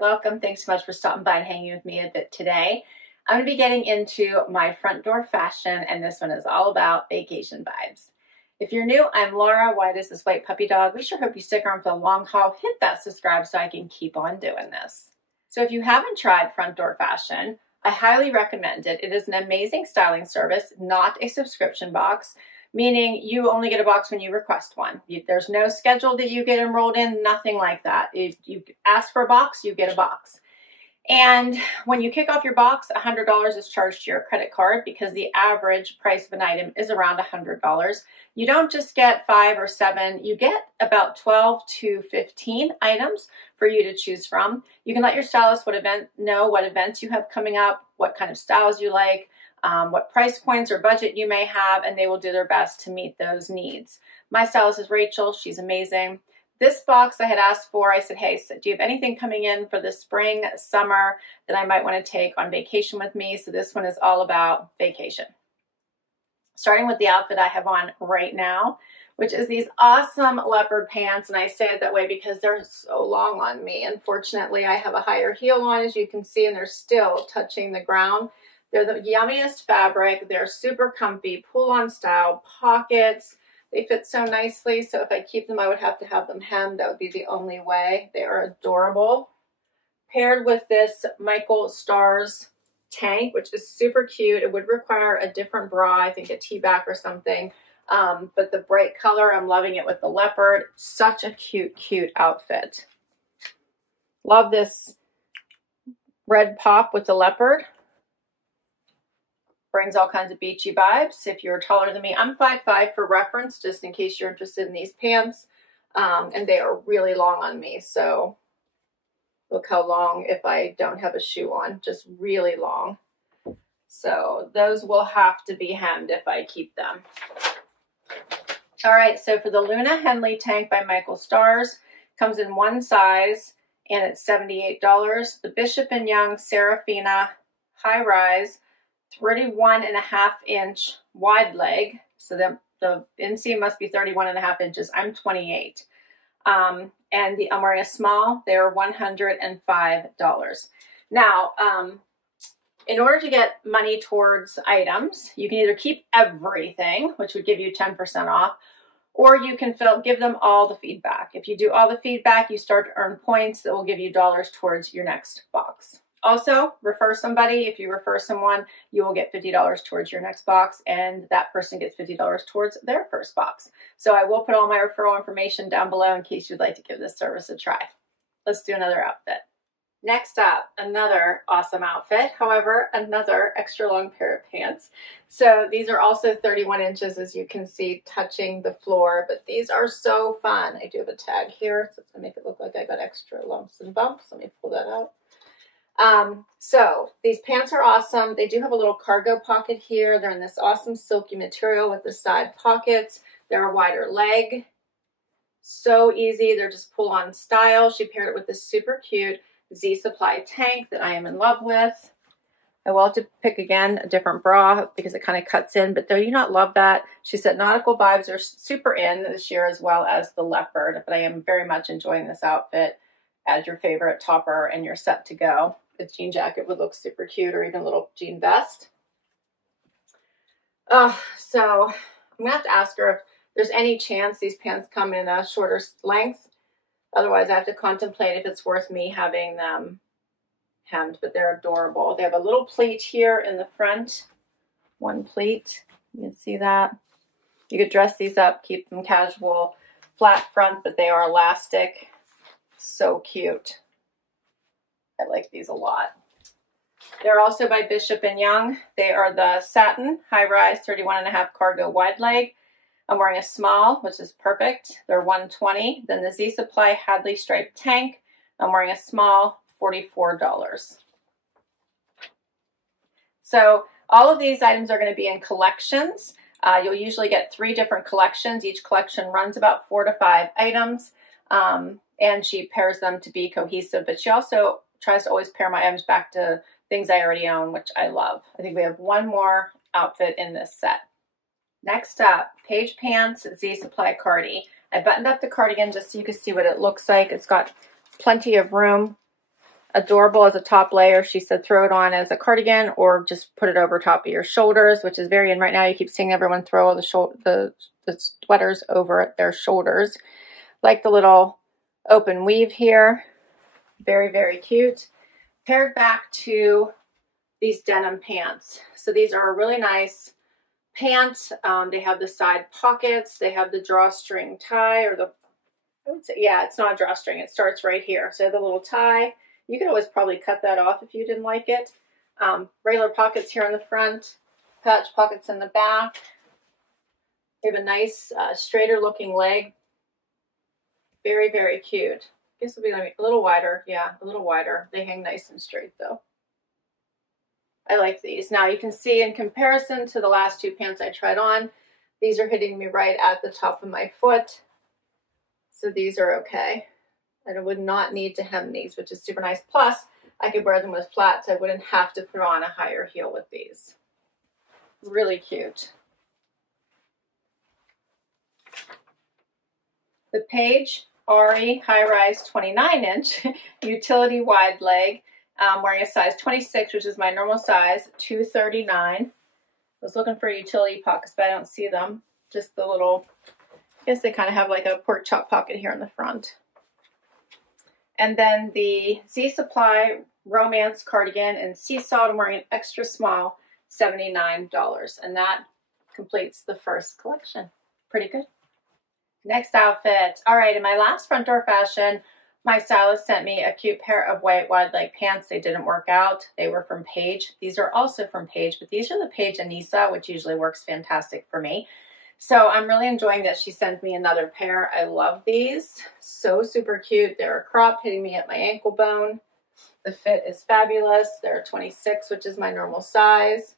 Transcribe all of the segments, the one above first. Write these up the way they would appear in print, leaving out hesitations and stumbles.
welcome. Thanks so much for stopping by and hanging with me a bit today. I'm going to be getting into my front door fashion, and this one is all about vacation vibes. If you're new, I'm Laura. White is this white puppy dog. We sure hope you stick around for the long haul. Hit that subscribe so I can keep on doing this. So if you haven't tried front door fashion, I highly recommend it. It is an amazing styling service, not a subscription box, meaning you only get a box when you request one. There's no schedule that you get enrolled in, nothing like that. If you ask for a box, you get a box. And when you kick off your box, $100 is charged to your credit card because the average price of an item is around $100. You don't just get 5 or 7, you get about 12 to 15 items for you to choose from. You can let your stylist know what events you have coming up, what kind of styles you like, what price points or budget you may have, and they will do their best to meet those needs. My stylist is Rachel. She's amazing. This box I had asked for, I said, hey, so do you have anything coming in for the spring, summer that I might want to take on vacation with me? So this one is all about vacation. Starting with the outfit I have on right now, which is these awesome leopard pants. And I say it that way because they're so long on me. Unfortunately, I have a higher heel on, as you can see, and they're still touching the ground. They're the yummiest fabric. They're super comfy, pull-on style, pockets. They fit so nicely, so if I keep them, I would have to have them hemmed. That would be the only way. They are adorable. Paired with this Michael Stars tank, which is super cute. It would require a different bra, I think a T-back or something. But the bright color, I'm loving it with the leopard. Such a cute, cute outfit. Love this red pop with the leopard. Brings all kinds of beachy vibes. If you're taller than me, I'm 5'5" for reference, just in case you're interested in these pants. And they are really long on me. So look how long if I don't have a shoe on, just really long. So those will have to be hemmed if I keep them. All right, so for the Luna Henley tank by Michael Stars, comes in one size and it's $78. The Bishop & Young Serafina high rise, 31.5-inch wide leg. So the inseam must be 31.5 inches. I'm 28. And I'm wearing a small. They're $105. Now, in order to get money towards items, you can either keep everything, which would give you 10% off, or you can give them all the feedback. If you do all the feedback, you start to earn points that will give you dollars towards your next box. Also, refer somebody. If you refer someone, you will get $50 towards your next box, and that person gets $50 towards their first box. So I will put all my referral information down below in case you'd like to give this service a try. Let's do another outfit. Next up, another awesome outfit. However, another extra long pair of pants. So these are also 31 inches, as you can see, touching the floor, but these are so fun. I do have a tag here, so it's gonna make it look like I got extra lumps and bumps. Let me pull that out. So these pants are awesome. They do have a little cargo pocket here. They're in this awesome silky material with the side pockets. They're a wider leg. So easy. They're just pull on style. She paired it with this super cute Z Supply tank that I am in love with. I will have to pick again a different bra because it kind of cuts in, but do you not love that? She said nautical vibes are super in this year, as well as the leopard, but I am very much enjoying this outfit as your favorite topper, and you're set to go. A jean jacket would look super cute, or even a little jean vest. So I'm gonna have to ask her if there's any chance these pants come in a shorter length. Otherwise, I have to contemplate if it's worth me having them hemmed, but they're adorable. They have a little pleat here in the front. One pleat, you can see that. You could dress these up, keep them casual, flat front, but they are elastic. So cute. I like these a lot. They're also by Bishop & Young. They are the Satin high rise 31.5 cargo wide leg. I'm wearing a small, which is perfect. They're $120. Then the Z Supply Hadley striped tank. I'm wearing a small, $44. So all of these items are going to be in collections. You'll usually get 3 different collections. Each collection runs about 4 to 5 items. And she pairs them to be cohesive, but she also tries to always pair my items back to things I already own, which I love. I think we have one more outfit in this set. Next up, Paige Pants Z Supply Cardi. I buttoned up the cardigan just so you can see what it looks like. It's got plenty of room adorable as a top layer. She said throw it on as a cardigan or just put it over top of your shoulders, which is very in right now. You keep seeing everyone throw all the sweaters over their shoulders. Like the little open weave here. Very, very cute. Paired back to these denim pants. So these are a really nice pant. They have the side pockets. They have the drawstring tie, or the, I would say, yeah, it's not a drawstring. It starts right here. So the little tie. You could always probably cut that off if you didn't like it. Regular pockets here on the front. Patch pockets in the back. They have a nice straighter looking leg. Very, very cute. I guess it'll be a little wider. Yeah, a little wider. They hang nice and straight though. I like these. Now you can see in comparison to the last two pants I tried on, these are hitting me right at the top of my foot. So these are okay. And I would not need to hem these, which is super nice. Plus, I could wear them with flats. I wouldn't have to put on a higher heel with these. Really cute. The Paige Ari High Rise 29-inch utility wide leg. I'm wearing a size 26, which is my normal size, $239. I was looking for utility pockets, but I don't see them. Just the little, I guess they kind of have like a pork chop pocket here in the front. And then the Z Supply Romance cardigan in sea salt. I'm wearing an extra small, $79. And that completes the first collection. Pretty good. Next outfit. All right, in my last front door fashion, my stylist sent me a cute pair of white wide leg pants. They didn't work out. They were from Paige. These are also from Paige, but these are the Paige Anessa, which usually works fantastic for me. So I'm really enjoying that she sent me another pair. I love these. So super cute. They're a crop hitting me at my ankle bone. The fit is fabulous. They're a 26, which is my normal size.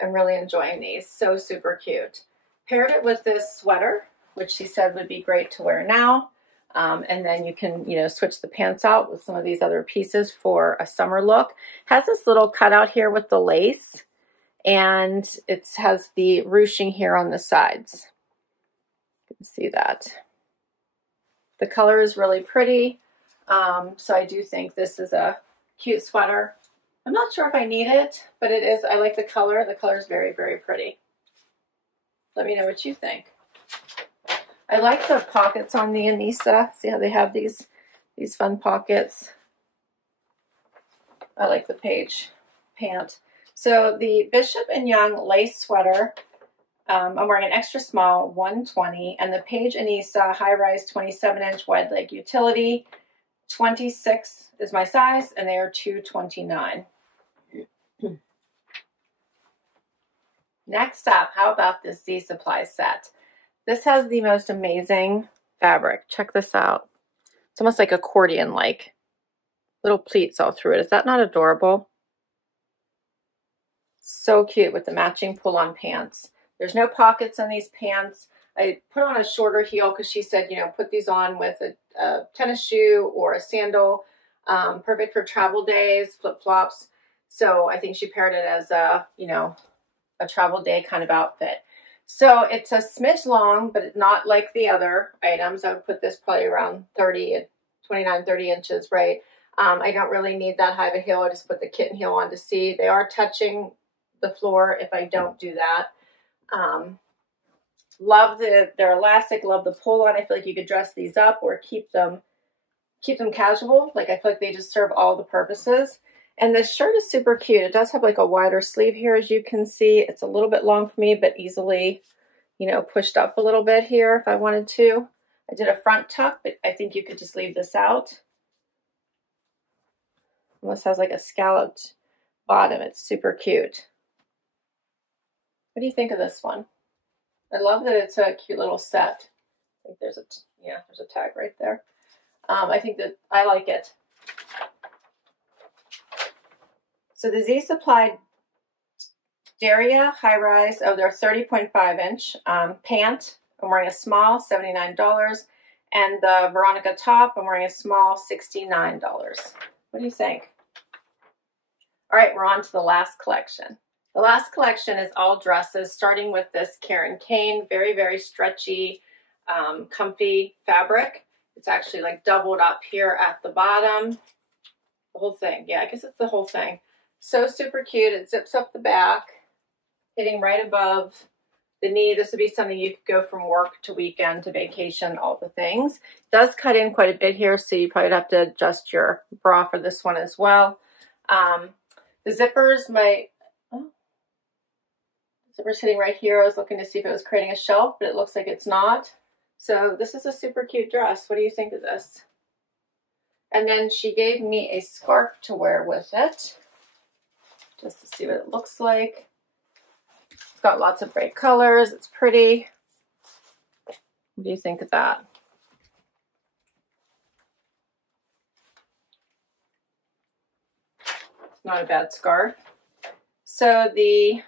I'm really enjoying these. So super cute. Paired it with this sweater, which she said would be great to wear now. And then you can, you know, switch the pants out with some of these other pieces for a summer look. Has this little cutout here with the lace, and it has the ruching here on the sides. You can see that. The color is really pretty. So I do think this is a cute sweater. I'm not sure if I need it, but it is. I like the color. The color is very, very pretty. Let me know what you think. I like the pockets on the Anessa. See how they have these fun pockets. I like the Paige pant. So the Bishop & Young lace sweater, I'm wearing an extra small, $120, and the Paige Anessa high-rise 27-inch wide leg utility, 26 is my size, and they are $229. Next up, how about this Z Supply set? This has the most amazing fabric. Check this out. It's almost like accordion-like. Little pleats all through it. Is that not adorable? So cute with the matching pull-on pants. There's no pockets on these pants. I put on a shorter heel because she said, you know, put these on with a tennis shoe or a sandal. Perfect for travel days, flip-flops. So I think she paired it as a, you know, a travel day kind of outfit. So it's a smidge long, but not like the other items. I would put this probably around 30 inches, right? I don't really need that high of a heel. I just put the kitten heel on to see. They are touching the floor if I don't do that. Love they're elastic. Love the pull on. I feel like you could dress these up or keep them casual. Like I feel like they just serve all the purposes. And this shirt is super cute. It does have like a wider sleeve here, as you can see. It's a little bit long for me, but easily, you know, pushed up a little bit here if I wanted to. I did a front tuck, but I think you could just leave this out. Almost has like a scalloped bottom. It's super cute. What do you think of this one? I love that it's a cute little set. I think there's a tag right there. I think that I like it. So the Z Supply Dania high rise, they're 30.5 inch pant. I'm wearing a small, $79. And the Veronica top, I'm wearing a small, $69. What do you think? All right, we're on to the last collection. The last collection is all dresses, starting with this Kane, very, very stretchy, comfy fabric. It's actually like doubled up here at the bottom. The whole thing. Yeah, I guess it's the whole thing. So super cute. It zips up the back, hitting right above the knee. This would be something you could go from work to weekend to vacation, all the things. It does cut in quite a bit here, so you probably have to adjust your bra for this one as well. The zippers might, zipper's hitting right here. I was looking to see if it was creating a shelf, but it looks like it's not. So this is a super cute dress. What do you think of this? And then she gave me a scarf to wear with it, just to see what it looks like. It's got lots of bright colors. It's pretty. What do you think of that? It's not a bad scarf. So the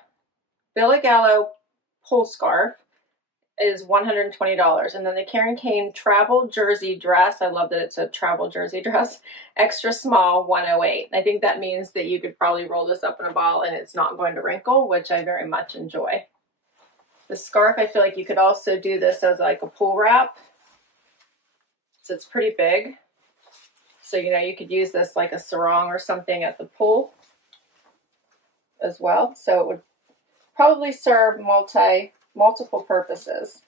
Vilagallo pull scarf is $120. And then the Kane travel jersey dress, I love that it's a travel jersey dress, extra small, $108. I think that means that you could probably roll this up in a ball and it's not going to wrinkle, which I very much enjoy. The scarf, I feel like you could also do this as like a pull wrap. So it's pretty big. So, you know, you could use this like a sarong or something at the pull as well. So it would probably serve multiple purposes.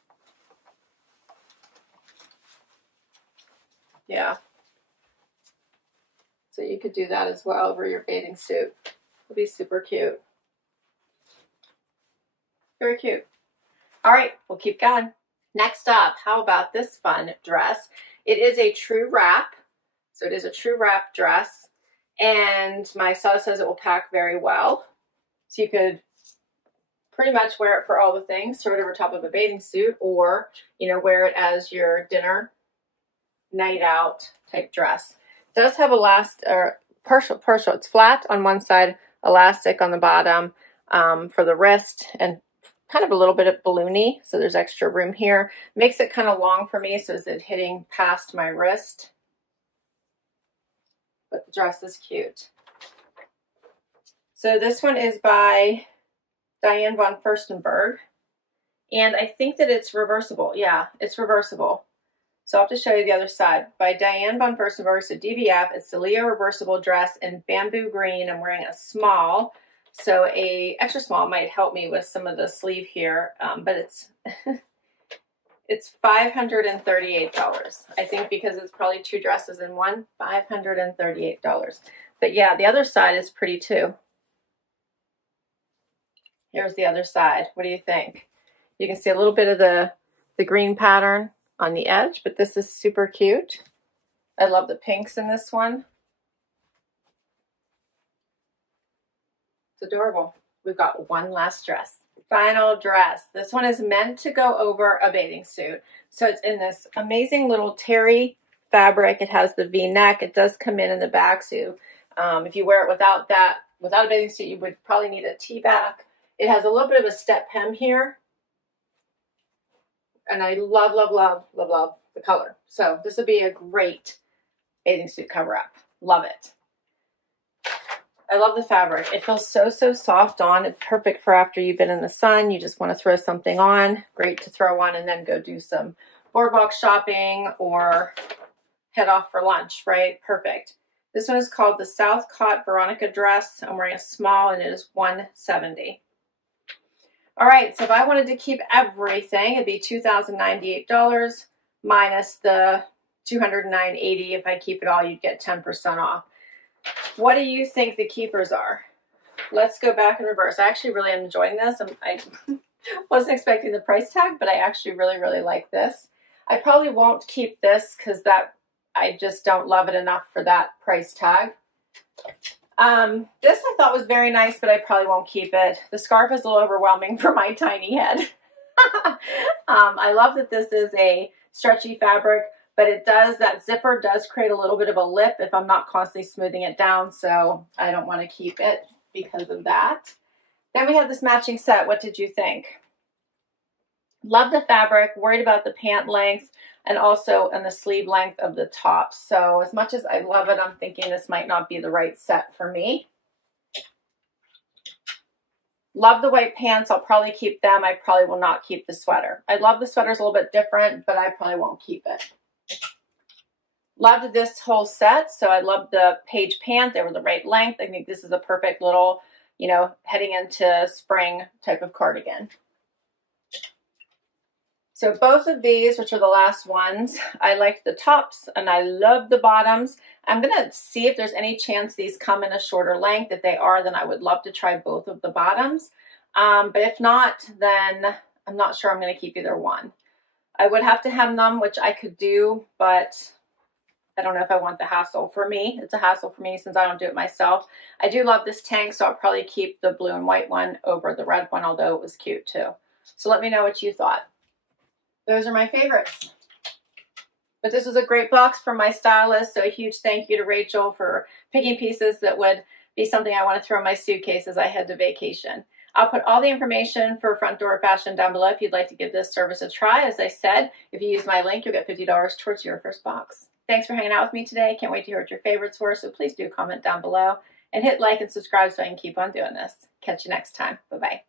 Yeah. So you could do that as well over your bathing suit. It'll be super cute. Very cute. All right, we'll keep going. Next up, how about this fun dress? It is a true wrap. So it is a true wrap dress. And my stylist says it will pack very well. So you could pretty much wear it for all the things, throw it over top of a bathing suit, or, you know, wear it as your dinner, night out type dress. It does have partial. It's flat on one side, elastic on the bottom for the wrist, and kind of a little bit of balloony. So there's extra room here. Makes it kind of long for me, so is it hitting past my wrist? But the dress is cute. So this one is by Diane von Furstenberg, and I think that it's reversible. Yeah, it's reversible. So I'll have to show you the other side. By Diane von Furstenberg, so DVF, it's the Leo Reversible Dress in bamboo green. I'm wearing a small, so a extra small might help me with some of the sleeve here, but it's it's $538. I think because it's probably two dresses in one, $538. But yeah, the other side is pretty too. Here's the other side. What do you think? You can see a little bit of the green pattern on the edge, but this is super cute. I love the pinks in this one. It's adorable. We've got one last dress. Final dress. This one is meant to go over a bathing suit. So it's in this amazing little terry fabric. It has the V-neck. It does come in the back. So if you wear it without a bathing suit, you would probably need a T-back. It has a little bit of a step hem here. And I love, love, love, love, love the color. So this would be a great bathing suit cover-up. Love it. I love the fabric. It feels so, so soft on. It's perfect for after you've been in the sun. You just want to throw something on. Great to throw on and then go do some boardwalk shopping or head off for lunch, right? Perfect. This one is called the Southcott Veronica dress. I'm wearing a small and it is $170. All right, so if I wanted to keep everything, it'd be $2,098 minus the $209.80. If I keep it all, you'd get 10% off. What do you think the keepers are? Let's go back in reverse. I actually really am enjoying this. I wasn't expecting the price tag, but I actually really, really like this. I probably won't keep this because I just don't love it enough for that price tag. This I thought was very nice, but I probably won't keep it. The scarf is a little overwhelming for my tiny head. I love that this is a stretchy fabric, but that zipper does create a little bit of a lip if I'm not constantly smoothing it down, so I don't want to keep it because of that. Then we have this matching set. What did you think? Love the fabric, worried about the pant length, and also in the sleeve length of the top. So as much as I love it, I'm thinking this might not be the right set for me. Love the white pants. I'll probably keep them. I probably will not keep the sweater. I love the sweater's a little bit different, but I probably won't keep it. Loved this whole set. So I loved the Paige pant. They were the right length. I think this is a perfect little, you know, heading into spring type of cardigan. So both of these, which are the last ones, I liked the tops and I love the bottoms. I'm going to see if there's any chance these come in a shorter length. If they are, then I would love to try both of the bottoms. But if not, then I'm not sure I'm going to keep either one. I would have to hem them, which I could do, but I don't know if I want the hassle. For me, it's a hassle for me since I don't do it myself. I do love this tank, so I'll probably keep the blue and white one over the red one, although it was cute too. So let me know what you thought. Those are my favorites. But this was a great box from my stylist, so a huge thank you to Rachel for picking pieces that would be something I want to throw in my suitcase as I head to vacation. I'll put all the information for Front Door Fashion down below if you'd like to give this service a try. As I said, if you use my link, you'll get $50 towards your first box. Thanks for hanging out with me today. Can't wait to hear what your favorites were, so please do comment down below and hit like and subscribe so I can keep on doing this. Catch you next time. Bye-bye.